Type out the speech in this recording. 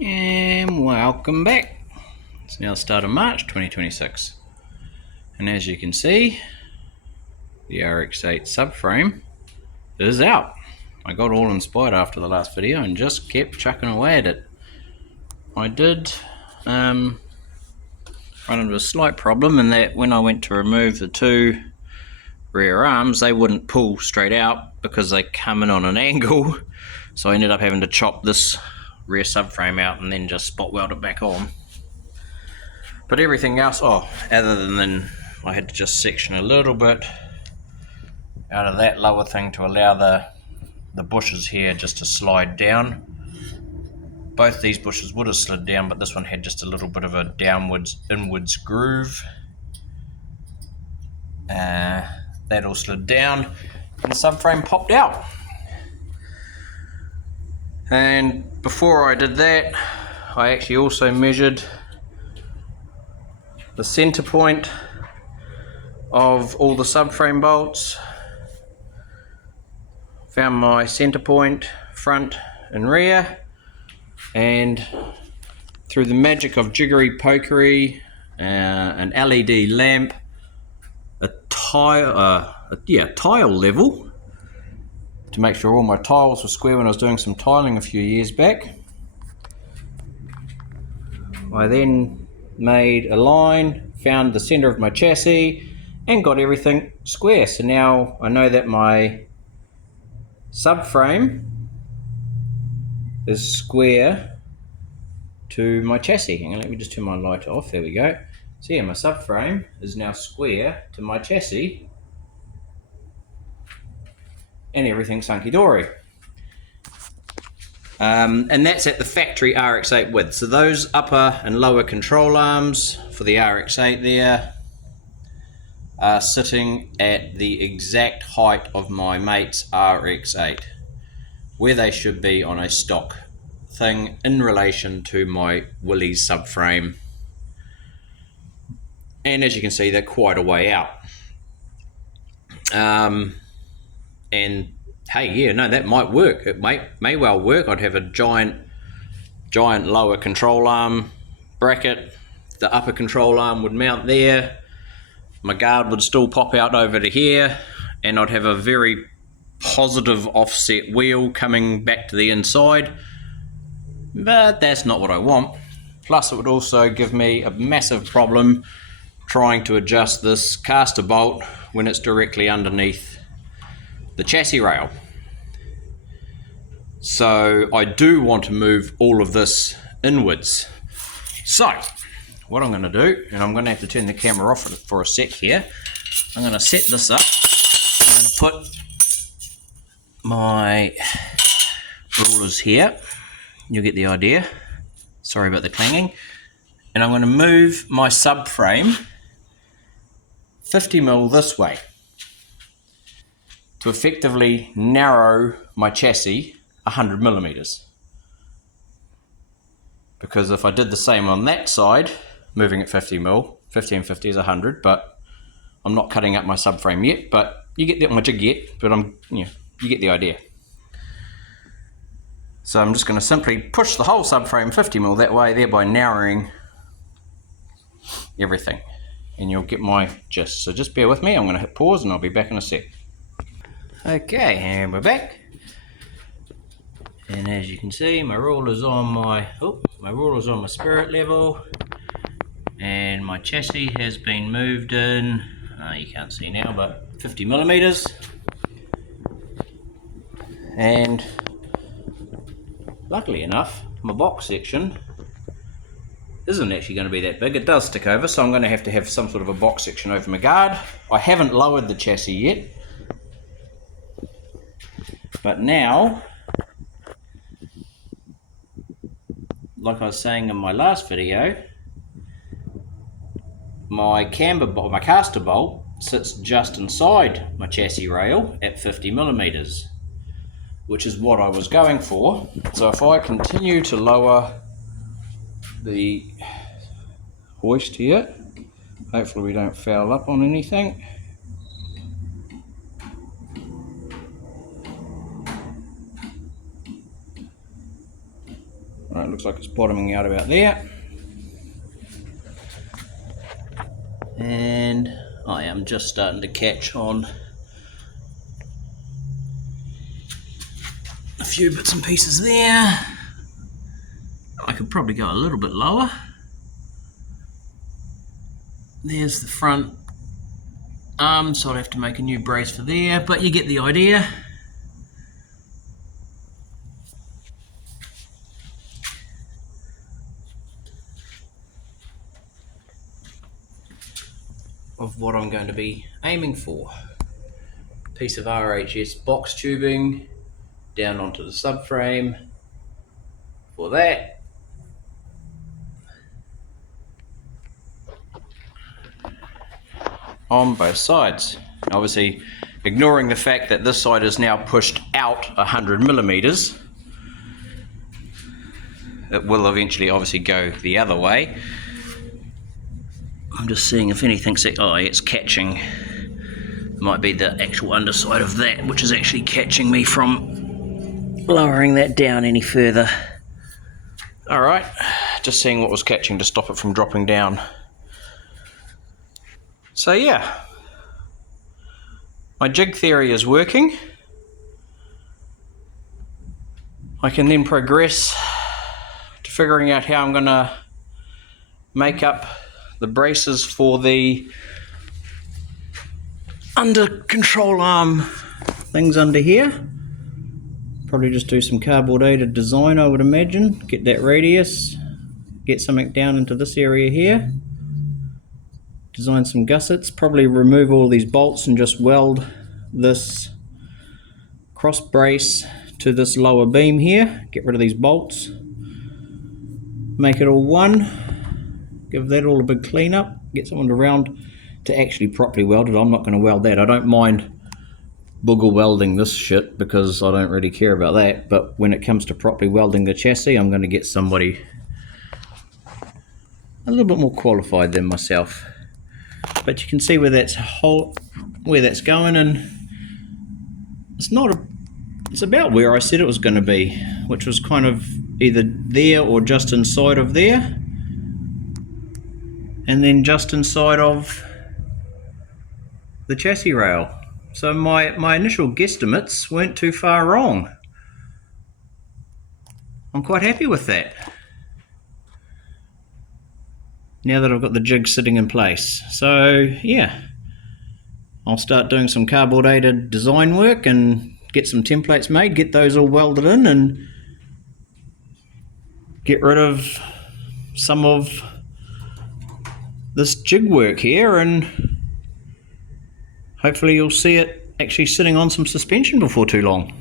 And welcome back. It's now the start of March 2026, and as you can see, the RX-8 subframe is out. I got all inspired after the last video and just kept chucking away at it. I did run into a slight problem in that when I went to remove the two rear arms, they wouldn't pull straight out because they come in on an angle, so I ended up having to chop this rear subframe out and then just spot weld it back on. But everything else, other than I had to just section a little bit out of that lower thing to allow the bushes here just to slide down. Both these bushes would have slid down, but this one had just a little bit of a downwards inwards groove. That all slid down and the subframe popped out. And before I did that, I actually also measured the center point of all the subframe bolts. Found my center point, front and rear, and through the magic of jiggery pokery, an LED lamp, a tile level to make sure all my tiles were square when I was doing some tiling a few years back. I then made a line, found the center of my chassis, and got everything square. So now I know that my subframe is square to my chassis. Hang on, let me just turn my light off. There we go. So yeah, my subframe is now square to my chassis, and everything's hunky-dory. And that's at the factory RX-8 width. So those upper and lower control arms for the RX-8 there are sitting at the exact height of my mate's RX-8, where they should be on a stock thing in relation to my Willys subframe. And as you can see, they're quite a way out. And hey, yeah, no, that might work. It may well work. I'd have a giant lower control arm bracket. The upper control arm would mount there. My guard would still pop out over to here, and I'd have a very positive offset wheel coming back to the inside. But that's not what I want. Plus, it would also give me a massive problem trying to adjust this caster bolt when it's directly underneath the chassis rail. So I do want to move all of this inwards. So what I'm going to do, and I'm going to have to turn the camera off for a sec here, I'm going to set this up. I'm going to put my rulers here. You'll get the idea. Sorry about the clanging. And I'm going to move my subframe 50mm this way to effectively narrow my chassis 100mm. Because if I did the same on that side, moving at 50mm, 50 and 50 is 100, but I'm not cutting up my subframe yet, but you get that, my jig yet, but you get the idea. So I'm just going to simply push the whole subframe 50mm that way, thereby narrowing everything, and you'll get my gist. So just bear with me, I'm going to hit pause and I'll be back in a sec. Okay, and we're back. And as you can see, my ruler's on my spirit level, and my chassis has been moved in, you can't see now, but 50mm. And luckily enough, my box section isn't actually going to be that big. It does stick over, so I'm going to have some sort of a box section over my guard. I haven't lowered the chassis yet, but now, like I was saying in my last video, my caster bolt sits just inside my chassis rail at 50mm, which is what I was going for. So if I continue to lower the hoist here, hopefully we don't foul up on anything. Right, looks like it's bottoming out about there. And I am just starting to catch on a few bits and pieces there. I could probably go a little bit lower. There's the front arm, so I'd have to make a new brace for there, but you get the idea. Of what I'm going to be aiming for. Piece of RHS box tubing down onto the subframe for that. On both sides. Obviously, ignoring the fact that this side is now pushed out 100 millimeters, it will eventually obviously go the other way. I'm just seeing if anything's, oh, it's catching. It might be the actual underside of that, which is actually catching me from lowering that down any further. All right, just seeing what was catching to stop it from dropping down. So yeah, my jig theory is working. I can then progress to figuring out how I'm going to make up the braces for the under control arm things under here. Probably just do some cardboard-aided design, I would imagine. Get that radius, get something down into this area here. Design some gussets, probably remove all these bolts and just weld this cross brace to this lower beam here. Get rid of these bolts. Make it all one. Give that all a big clean up. Get someone around to actually properly weld it. I'm not going to weld that. I don't mind booger welding this shit because I don't really care about that. But when it comes to properly welding the chassis, I'm going to get somebody a little bit more qualified than myself. But you can see where that's going, and it's about where I said it was going to be, which was kind of either there or just inside of there, and then just inside of the chassis rail. So my initial guesstimates weren't too far wrong. I'm quite happy with that, now that I've got the jig sitting in place. So yeah, I'll start doing some cardboard-aided design work and get some templates made, get those all welded in, and get rid of some of this jig work here, and hopefully you'll see it actually sitting on some suspension before too long.